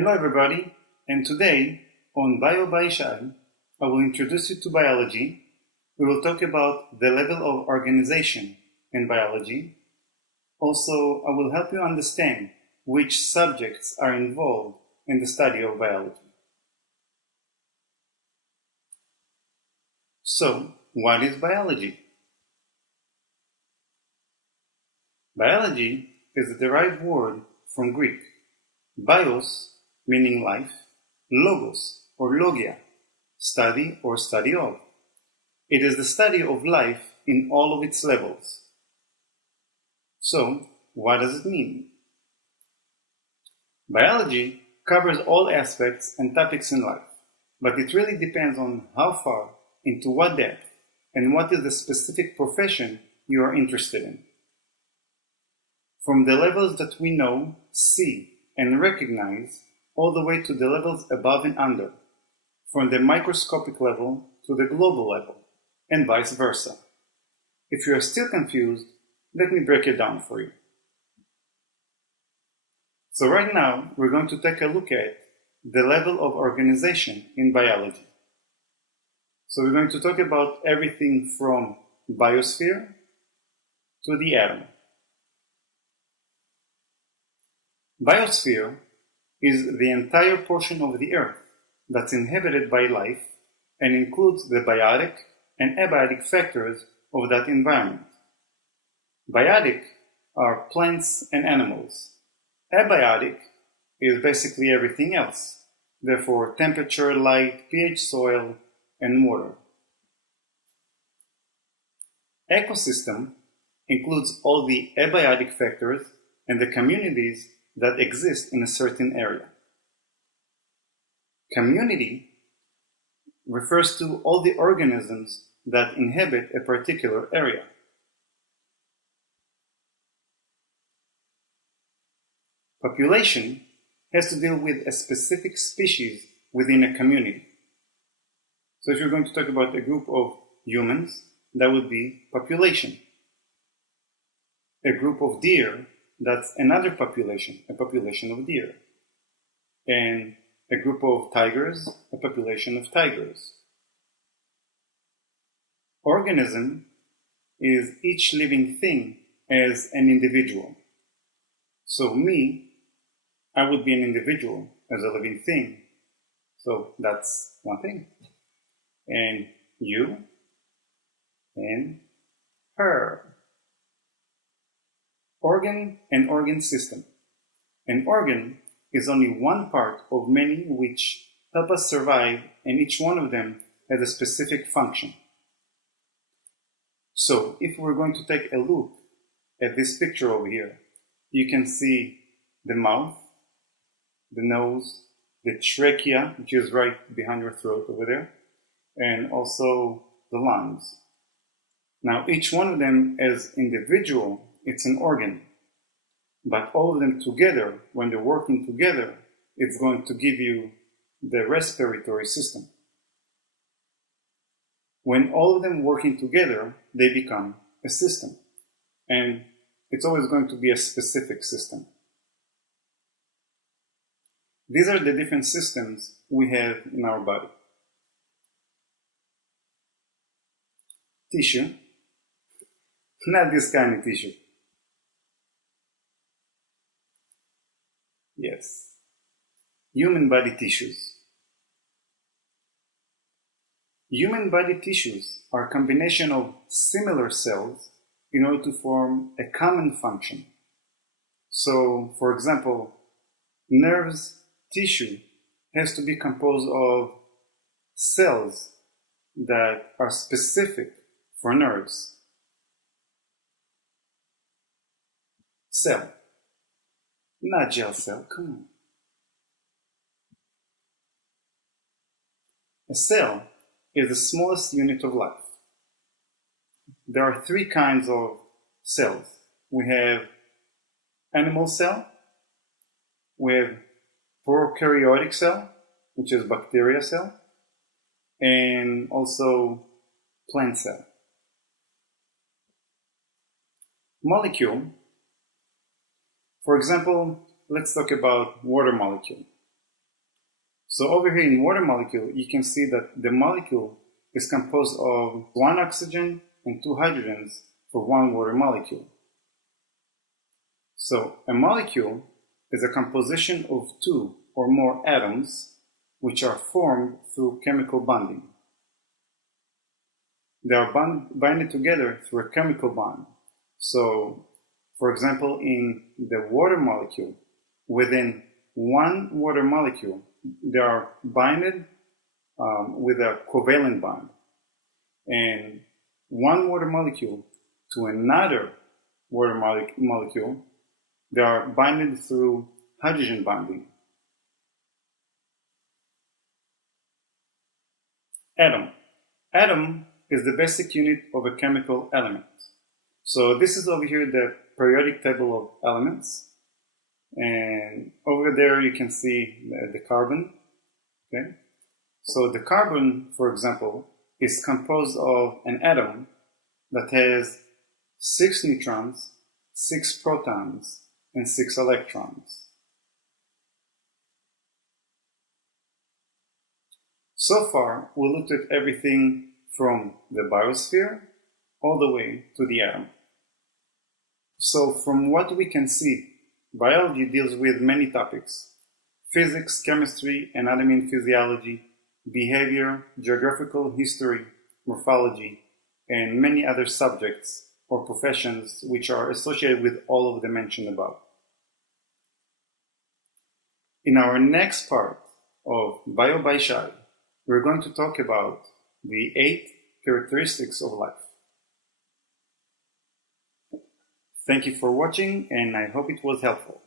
Hello everybody, and today on Bio by Shai, I will introduce you to biology. We will talk about the level of organization in biology. Also, I will help you understand which subjects are involved in the study of biology. So, what is biology? Biology is a derived word from Greek. Bios, meaning life, logos or logia, study or study of. It is the study of life in all of its levels. So, what does it mean? Biology covers all aspects and topics in life, but it really depends on how far, into what depth, and what is the specific profession you are interested in. From the levels that we know, see, and recognize, all the way to the levels above and under, from the microscopic level to the global level, and vice versa. If you are still confused, let me break it down for you. So right now, we're going to take a look at the level of organization in biology. So we're going to talk about everything from biosphere to the atom. Biosphere is the entire portion of the Earth that's inhabited by life and includes the biotic and abiotic factors of that environment. Biotic are plants and animals. Abiotic is basically everything else, therefore temperature, light, pH, soil, and water. Ecosystem includes all the abiotic factors and the communities that exist in a certain area. Community refers to all the organisms that inhabit a particular area. Population has to deal with a specific species within a community. So if you're going to talk about a group of humans, that would be population. A group of deer, that's another population, a population of deer. And a group of tigers, a population of tigers. Organism is each living thing as an individual. So me, I would be an individual as a living thing. So that's one thing. And you and her. Organ and organ system. An organ is only one part of many which help us survive, and each one of them has a specific function. So if we're going to take a look at this picture over here, you can see the mouth, the nose, the trachea, which is right behind your throat over there, and also the lungs. Now each one of them as individual, it's an organ. But all of them together, when they're working together, it's going to give you the respiratory system. When all of them working together, they become a system. And it's always going to be a specific system. These are the different systems we have in our body. Tissue. Not this kind of tissue. Yes. Human body tissues. Human body tissues are a combination of similar cells in order to form a common function. So, for example, nerves tissue has to be composed of cells that are specific for nerves. Cell. Not gel cell, come on. A cell is the smallest unit of life. There are three kinds of cells. We have animal cell, we have prokaryotic cell, which is bacteria cell, and also plant cell. Molecule. For example, let's talk about water molecule. So over here in water molecule, you can see that the molecule is composed of 1 oxygen and 2 hydrogens for 1 water molecule. So a molecule is a composition of 2 or more atoms which are formed through chemical bonding. They are binded together through a chemical bond. So, for example, in the water molecule, within 1 water molecule, they are binded with a covalent bond. And 1 water molecule to another water molecule, they are binded through hydrogen bonding. Atom is the basic unit of a chemical element. So this is over here the periodic table of elements. And over there you can see the carbon. Okay? So the carbon, for example, is composed of an atom that has 6 neutrons, 6 protons, and 6 electrons. So far, we looked at everything from the biosphere all the way to the atom. So from what we can see, biology deals with many topics: physics, chemistry, anatomy and physiology, behavior, geographical history, morphology, and many other subjects or professions which are associated with all of the mentioned above. In our next part of Bio by Shai, we're going to talk about the 8 characteristics of life. Thank you for watching, and I hope it was helpful.